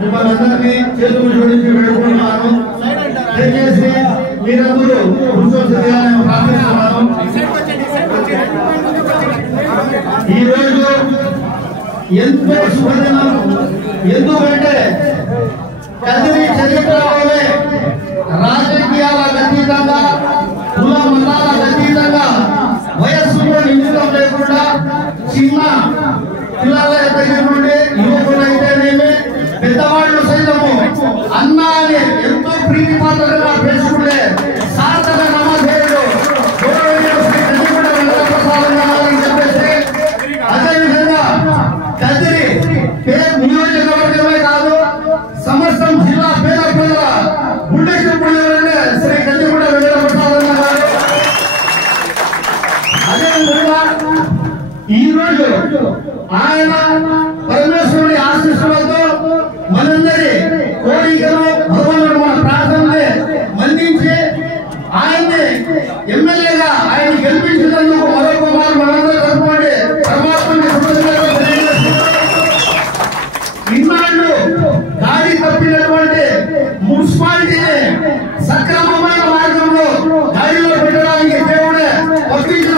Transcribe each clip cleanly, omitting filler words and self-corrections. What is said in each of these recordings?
మిమ్మల్ని చేతులు జోడించి వేడుకుంటున్నాను. దయచేసి మీరందరూ కూర్చోవలసిందిగా నేను ప్రార్థిస్తున్నాను. ఈ రోజు ఎంతో శుభదినం. ఎందుకంటే కదిరి చరిత్రలోనే రాజకీయాలకు అతీతంగా, కుల మతాలకు అతీతంగా, వయస్సులో నిమిత్తం లేకుండా చిన్న పిల్లల దగ్గర నుండి యువకులైతేనేమి పెద్దవాళ్ళు సైతము అన్న అని ఎంతో ప్రీతి పాత్రగా పేర్చుకునే సార్థక నామధేయుడు చెప్పేసి, అదేవిధంగా కదిరి నియోజకవర్గమే కాదు సమస్తం జిల్లా పేద ప్రజల గుండె చూపుడే శ్రీ కదిరిగూడ వెంకటప్రసాద్ గారు. అదేవిధంగా ఈ రోజు ఆయన పరమేశ్వరుడి ఆశీస్సులతో మనందరి కోరికలు భగవానుడు మన ప్రార్థనలే మన్నించి ఆయన్ని ఎమ్మెల్యేగా ఆయన గెలిపించినందుకు మరొక మారు మనందరూ కలుపుకోండి. పరమాత్మని ఇన్నాళ్ళు గాడి తప్పినటువంటి మున్సిపాలిటీని సక్రమమైన మార్గంలో గాడిలో పెట్టడానికి దేవుడే పంపించిన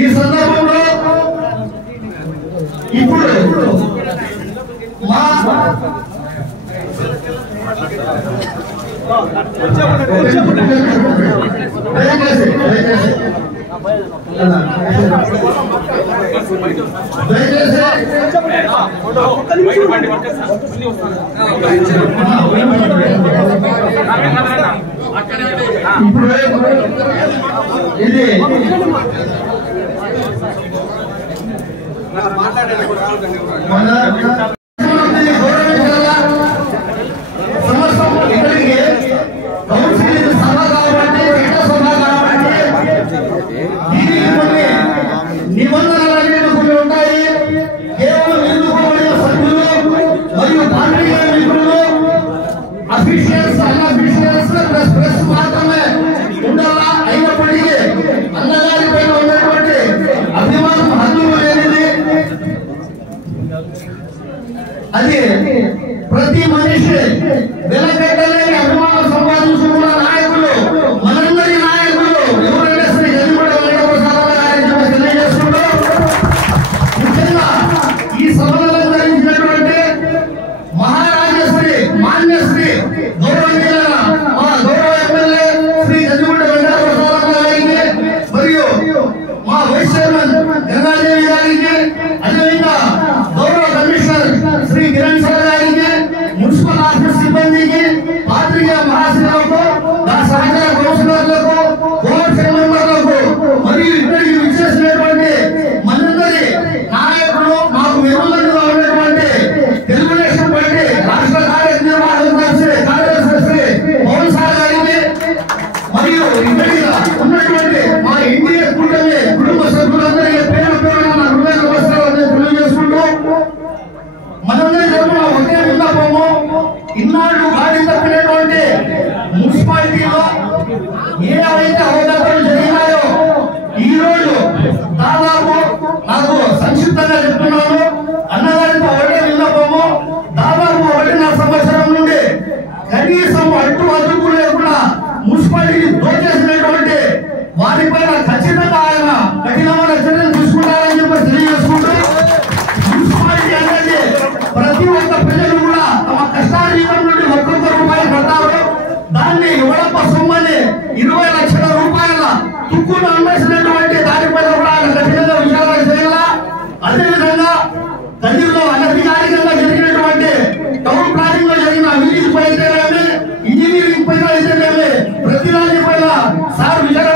ఈ సందర్భంలో ఇప్పుడు మా ఇది నిబంధనలు అనేవి కొన్ని ఉంటాయి. కేవలం ఎన్నుకోబడిన సభ్యులు మరియు పార్టీ నిపుణులు, అఫీషియల్స్, అన్అఫీషియల్స్ ప్రెస్ మాత్రమే ఉండాలా. అయినప్పటికీ అన్నగారి పైన ఉన్నటువంటి అభిమానం హద్దులు లేనిది. అది ప్రతి మనిషి వెలకట్టలేని అభిమానం సంపాదించుకున్న నాయకులు, మనందరి నాయకులు ఎవరైనా శ్రీ కదిరిగూడ వెంకటప్రసాద్ గారిని తెలియజేస్తుంటూ, ముఖ్యంగా ఈ సభలో ధరించినటువంటి మహారాజశ్రీ మాన్యశ్రీ గౌరవనీయులైన మా గౌరవ ఎమ్మెల్యే శ్రీ కదిరిగూడ వెంకటప్రసాద్ గారికి మరియు మా వైస్ చైర్మన్ గంగాదేవి గారికి, అదేవిధంగా గౌరవ కమిషనర్ శ్రీ కిరణ్ సార్ గారికి, మున్సిపల్ ఆఫీస్ సిబ్బందికి, ఇన్నాళ్ళు గాడి తప్పినటువంటి మున్సిపాలిటీలో ఏవైతే అవగాహనలు జరిగినాయో ఈ రోజు దాదాపు నాకు సంక్షిప్తంగా చెప్తున్నాను, అన్నదానికి ఒకటే విన్నపము. దాదాపు 1.5 సంవత్సరం నుండి కనీసం అడ్డు అదుపు లేకుండా మున్సిపాలిటీ దోచేసినటువంటి వారిపైన ఖచ్చితంగా ఆయన కఠినమైన చర్యలు తీసుకుంటారని చెప్పి తెలియజేసుకుంటూ, మున్సిపాలిటీ అనేది ప్రతి ఒక్క ప్రజలు కూడా తమ కష్టార్జితం నుండి ఒక్కొక్క రూపాయి కడతారు. దాన్ని ఎవడప్ప సొమ్మని 20 లక్షల రూపాయల తుక్కును అమ్మేసినటువంటి దానిపైన కూడా ఆయన కఠినంగా విచారణ చేయాల. అదేవిధంగా గదిలో అనధికారికంగా జరిగినటువంటి టౌన్ ప్లానింగ్ లో జరిగిన అవినీతి పైన ఇంజనీరింగ్ పైన అయితేనేమి ప్రతి దాని పైన సార్ విచారణ